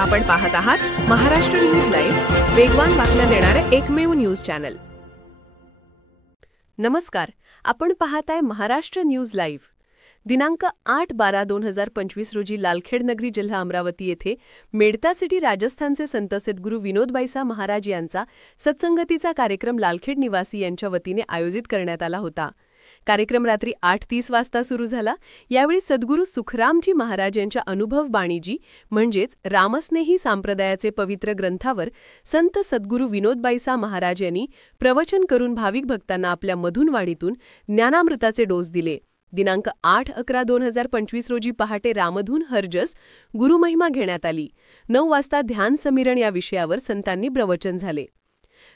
आपण पाहत आहात महाराष्ट्र न्यूज लाईव्ह, वेगवान बातम्या देणारे एकमेव न्यूज चॅनल। नमस्कार, आपण पाहताय महाराष्ट्र न्यूज लाईव्ह। दिनांक 8/12/2025 रोजी लालखेड नगरी जिल्हा अमरावती येथे मेडता सिटी राजस्थानचे संत सद्गुरू विनोद बाईसा महाराज यांचा सत्संगतीचा कार्यक्रम लालखेड निवासी यांच्या वतीने आयोजित करण्यात आला होता। कार्यक्रम रात्री 8:30 वाजता सुरू झाला। यावेळी सद्गुरू सुखरामजी महाराज यांच्या अनुभव बाणीजी म्हणजेच रामस्नेही संप्रदायाचे पवित्र ग्रंथावर संत सद्गुरू विनोद बाईसा महाराज यांनी प्रवचन करून भाविक भक्तांना आपल्या मधुन वाणीतून ज्ञानामृताचे डोस दिले। दिनांक 8/11/2025 रोजी पहाटे रामधून हरजस गुरुमहिमा घेण्यात आली। 9 वाजता ध्यान समीरण या विषयावर संतांनी प्रवचन झाले।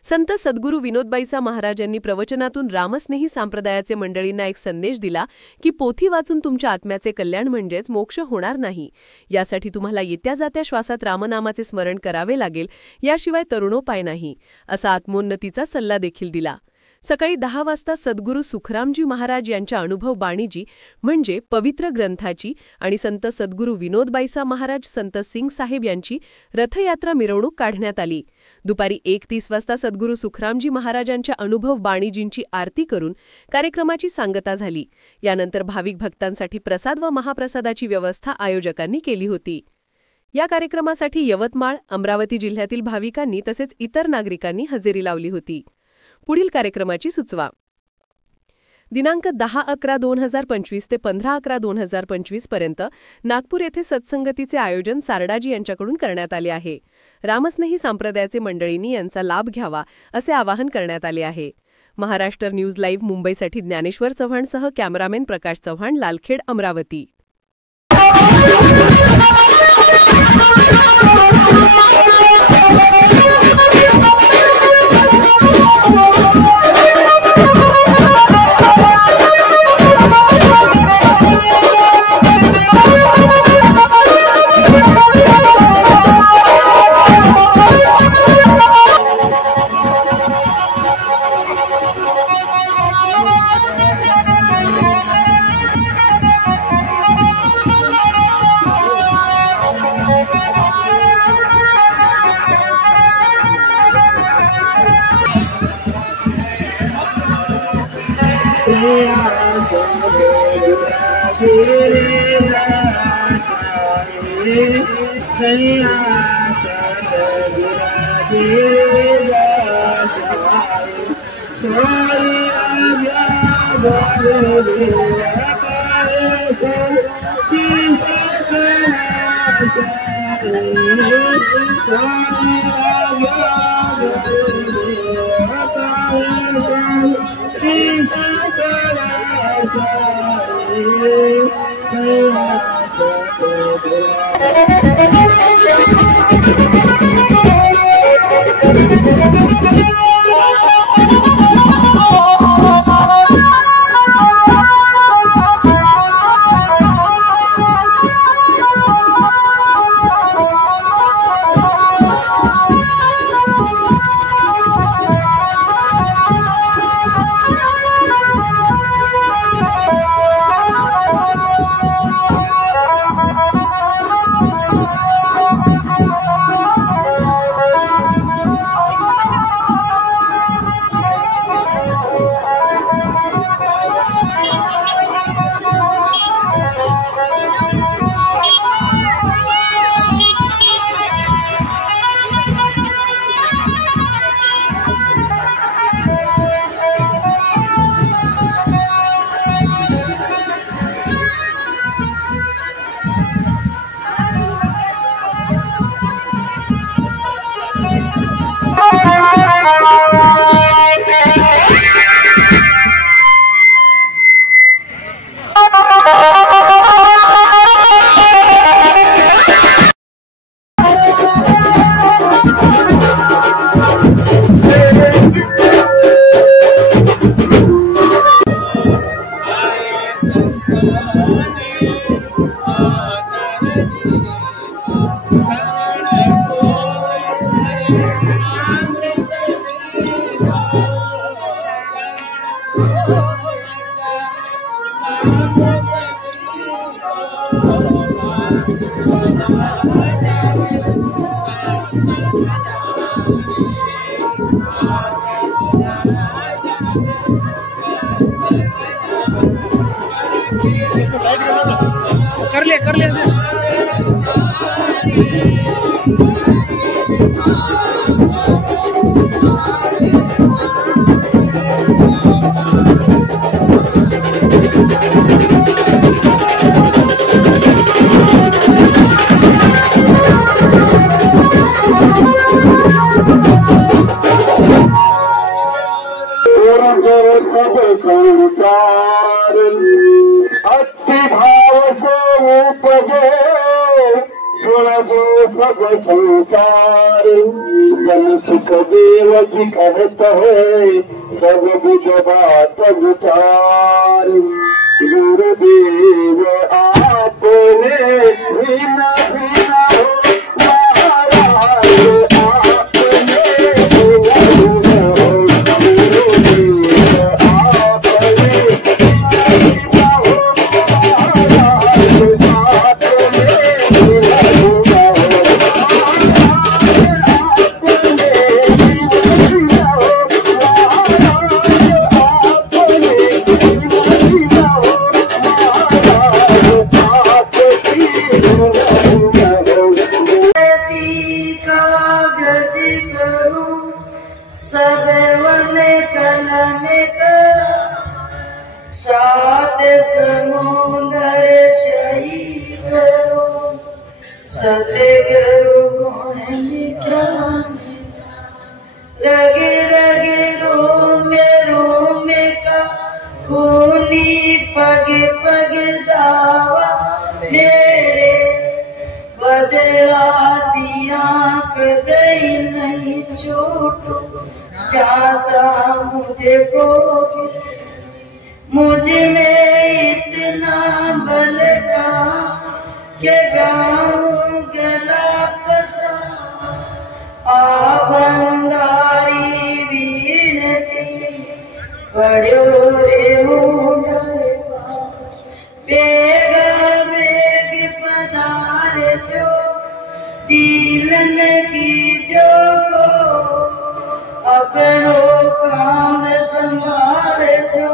संत सद्गुरू विनोद बाईसा महाराज यांनी प्रवचनातून रामस्नेही संप्रदायाचे मंडळींना एक संदेश दिला की पोथी वाचून तुमच्या आत्म्याचे कल्याण म्हणजेच मोक्ष होणार नाही। यासाठी तुम्हाला येत्या जात्या श्वासात रामनामाचे स्मरण करावे लागेल, याशिवाय तरुणोपाय नाही, असा आत्मोन्नतीचा सल्ला देखील दिला। सकाळी 10 वाजता सद्गुरू सुखरामजी महाराज यांच्या अनुभव बाणीजी म्हणजे पवित्र ग्रंथाची आणि संत सद्गुरू विनोद बाईसा महाराज संत सिंग साहेब यांची रथयात्रा मिरवणूक काढण्यात आली। दुपारी 1:30 वाजता सद्गुरू सुखरामजी महाराजांच्या अनुभव बाणीजींची आरती करून कार्यक्रमाची सांगता झाली। यानंतर भाविक भक्तांसाठी प्रसाद व महाप्रसादाची व्यवस्था आयोजकांनी केली होती। या कार्यक्रमासाठी यवतमाळ, अमरावती जिल्ह्यातील भाविकांनी तसेच इतर नागरिकांनी हजेरी लावली होती। पुढील कार्यक्रमाची सुचवा। दिनांक 10/11/2025 ते 15/11/2025 पर्यंत नागपूर येथे सत्संगतीचे आयोजन सारडाजी यांच्याकडून करण्यात आले आहे। रामस्नेही संप्रदायाचे मंडळींनी यांचा लाभ घ्यावा असे आवाहन करण्यात आले आहे। महाराष्ट्र न्यूज लाईव्ह मुंबईसाठी ज्ञानेश्वर चव्हाणसह कॅमेरामॅन प्रकाश चव्हाण, लालखेड, अमरावती। कर ले संसार अति भाव से उपजे सुन जो सब संसार जन सुख देव जी कहत है सब बुझ बात विचार गुरुदेव आपने बिना बिना हो महाराज सब वन कलन सात समुंदर सही करो सतगुरु गुण रगे रगे रोम का खूनी पग पग दावा मेरे बदला दिया कदई नहीं चोट जाता मुझे भोग मुझ में इतना बल का के गाऊं गला फसा बंदारी विनती पड़ो रे मुंडर बेग बेग पधार जो दिलन की जो को अपनो काम संभाल जो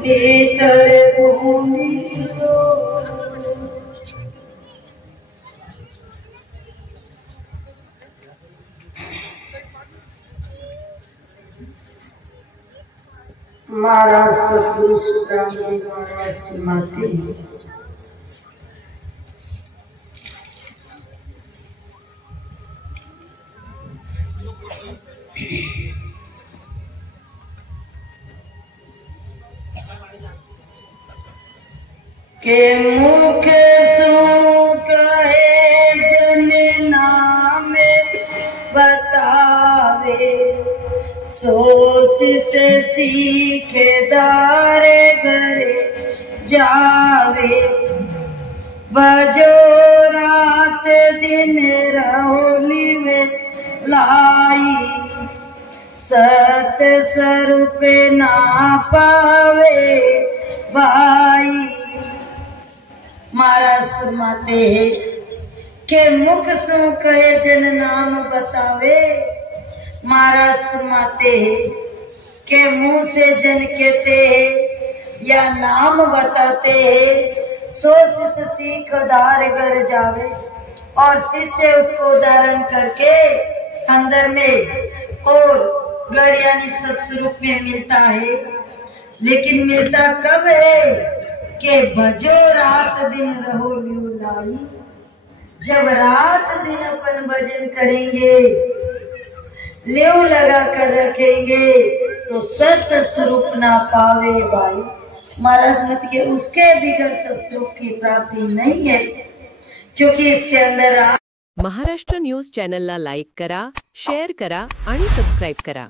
नेतर भूमि जो महाराज सतगुरु सुखराम जी महाराज सुनाते हैं के मुख सु कहे जन नाम बतावे सोच से सीखे दारे घरे जावे बजो रात दिन रहोली में लाई सत स्वरूप ना पावे भाई महाराज सुनाते हैं के मुख सु कहे जन नाम बतावे महाराज सुनाते हैं के मुंह से जन कहते हैं या नाम बताते हैं सो शिष्य सीख उधार कर जावे और शिष्य उसको धारण करके अंदर में और घर यानी सत्स्वरूप में मिलता है। लेकिन मिलता कब है के भजो रात दिन रहो लाई जब रात दिन अपन भजन करेंगे लेव लगा कर रखेंगे तो सत्य स्वरूप ना पावे भाई महाराज मत के उसके बिगड़ सत्स्वरूप की प्राप्ति नहीं है क्योंकि इसके अंदर महाराष्ट्र न्यूज चॅनलला लाईक करा, शेअर करा आणि सबस्क्राइब करा।